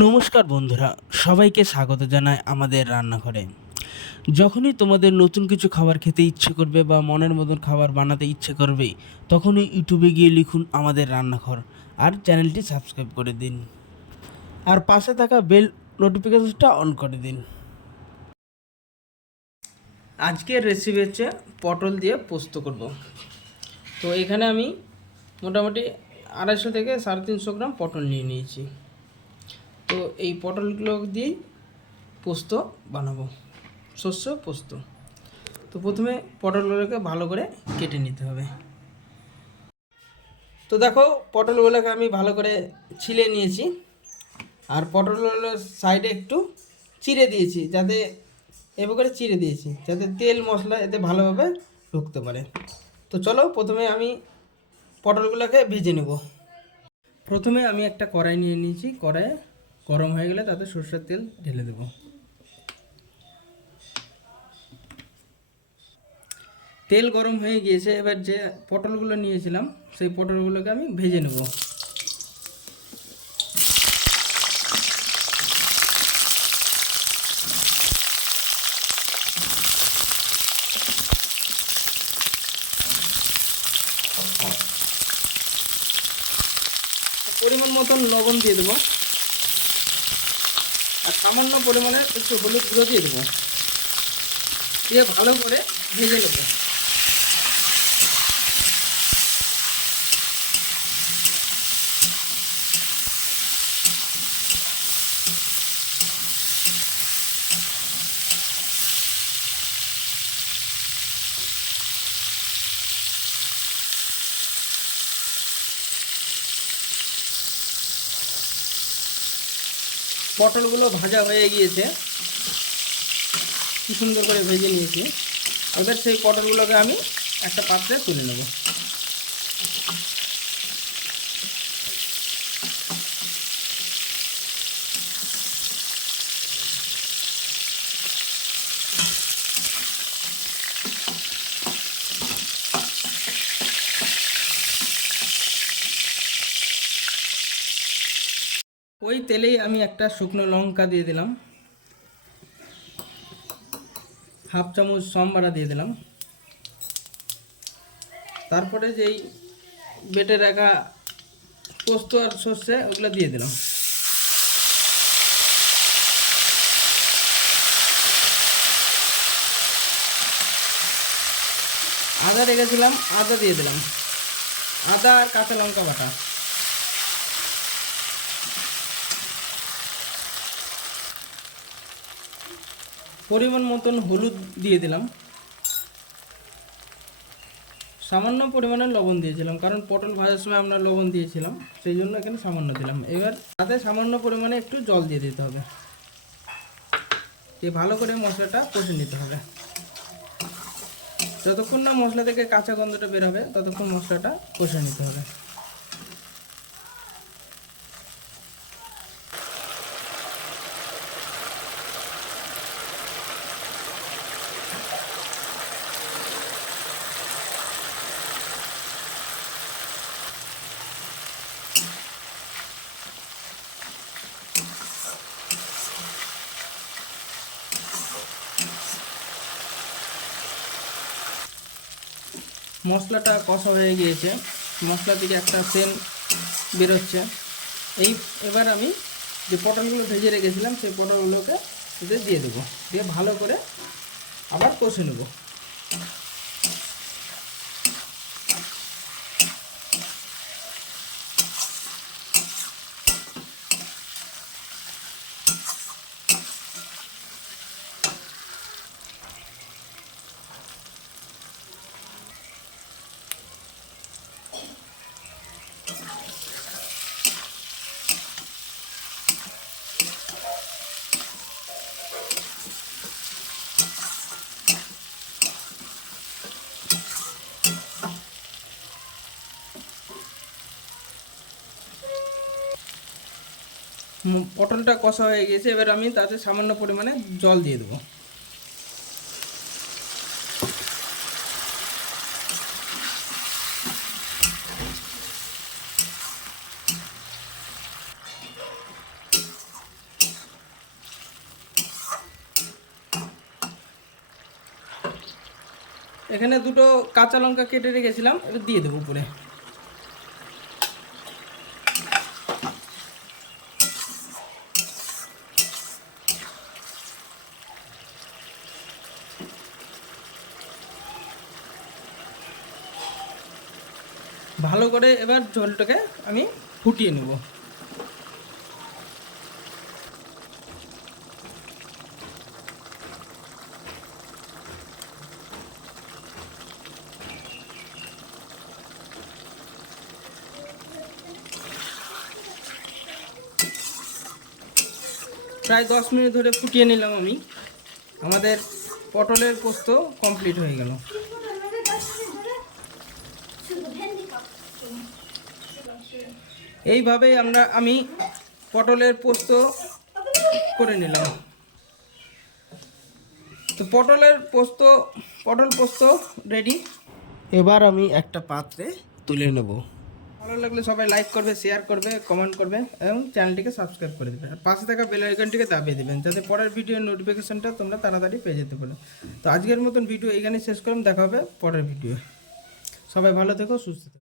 নমস্কার বন্ধুরা, সবাইকে স্বাগত জানাই আমাদের রান্নাঘরে। যখনই তোমাদের নতুন কিছু খাবার খেতে ইচ্ছে করবে বা মনের মতন খাবার বানাতে ইচ্ছে করবে, তখনই ইউটিউবে গিয়ে লিখুন আমাদের রান্নাঘর আর চ্যানেলটি সাবস্ক্রাইব করে দিন আর পাশে থাকা বেল নোটিফিকেশনটা অন করে দিন। আজকের রেসিপি হচ্ছে পটল দিয়ে পোস্ত করব। তো এখানে আমি মোটামুটি 250 থেকে 350 গ্রাম পটল নিয়ে নিয়েছি। তো এই পটলগুলো দিয়েই পোস্ত বানাবো, শস্য পোস্ত। তো প্রথমে পটলগুলোকে ভালো করে কেটে নিতে হবে। তো দেখো, পটলগুলোকে আমি ভালো করে ছিলে নিয়েছি আর পটলগুলোর সাইডে একটু চিড়ে দিয়েছি, যাতে এভাবে করে চিড়ে দিয়েছি যাতে তেল মশলা এতে ভালোভাবে ঢুকতে পারে। তো চলো প্রথমে আমি পটলগুলোকে ভেজে নেব। প্রথমে আমি একটা কড়াই নিয়ে নিয়েছি, কড়াই গরম হয়ে গেলে তাতে সরষের তেল ঢেলে দেবো। তেল গরম হয়ে গিয়েছে, এবার যে পটলগুলো নিয়েছিলাম সেই পটলগুলোকে আমি ভেজে নেব। পরিমাণ মতন লবণ দিয়ে দেবো আর সামান্য পরিমাণে একটু হলুদ গুঁড়ো দিয়ে দেবো, দিয়ে ভালো করে ভেজে নেব। পটলগুলো ভাজা হয়ে গিয়েছে, কি সুন্দর করে ভেজে নিয়েছি। এবার সেই পটলগুলোকে আমি একটা পাত্রে তুলে নেব। ওই তেলেই আমি একটা শুকনো লঙ্কা দিয়ে দিলাম, হাফ চামচ সম্বারা দিয়ে দিলাম, তারপরে যেই বেটে রাখা পোস্ত আর সর্ষে ওগুলো দিয়ে দিলাম। আদা রেখেছিলাম, আদা দিয়ে দিলাম, আদা আর কাঁচা লঙ্কা বাটা। পরিমাণ মতন হলুদ দিয়ে দিলাম, সামান্য পরিমাণে লবণ দিয়েছিলাম, কারণ পটল ভাজার সময় আমরা লবণ দিয়েছিলাম, সেই জন্য এখানে সামান্য দিলাম। এবার তাতে সামান্য পরিমাণে একটু জল দিয়ে দিতে হবে, দিয়ে ভালো করে মশলাটা কষে নিতে হবে। যতক্ষণ না মশলা থেকে কাঁচা গন্ধটা বের হবে ততক্ষণ মশলাটা কষে নিতে হবে। মশলাটা কষা হয়ে গিয়েছে, মশলা থেকে একটা সেন্ট বেরোচ্ছে। এবার আমি যে পটলগুলো ভেজে রেখেছিলাম সেই পটলগুলোকে এতে দিয়ে দেবো, দিয়ে ভালো করে আবার কষে নেব। পটলটা কষা হয়ে গেছে, এবার আমি তাতে সামান্য পরিমাণে জল দিয়ে দেবো। এখানে দুটো কাঁচা লঙ্কা কেটে রেখেছিলাম, এটা দিয়ে দেবো উপরে। ভালো করে এবার ঝোলটাকে আমি ফুটিয়ে নেব। প্রায় 10 মিনিট ধরে ফুটিয়ে নিলাম আমি। আমাদের পটলের পোস্ত কমপ্লিট হয়ে গেল। এইভাবেই আমি পটলের পোস্ত করে নিলাম। তো পটল পোস্ত রেডি। এবার আমি একটা পাত্রে তুলে নেব। ভালো লাগলে সবাই লাইক করবে, শেয়ার করবে, কমেন্ট করবে এবং চ্যানেলটিকে সাবস্ক্রাইব করে দেবে। আর পাশে থাকা বেল আইকনটিকে দাবিয়ে দেবেন যাতে পরের ভিডিওর নোটিফিকেশনটা তোমরা তাড়াতাড়ি পেয়ে যেতে পারো। তো আজকের মতন ভিডিও এখানে শেষ করলাম, দেখা হবে পরের ভিডিও। সবাই ভালো থেকো, সুস্থ থেকো।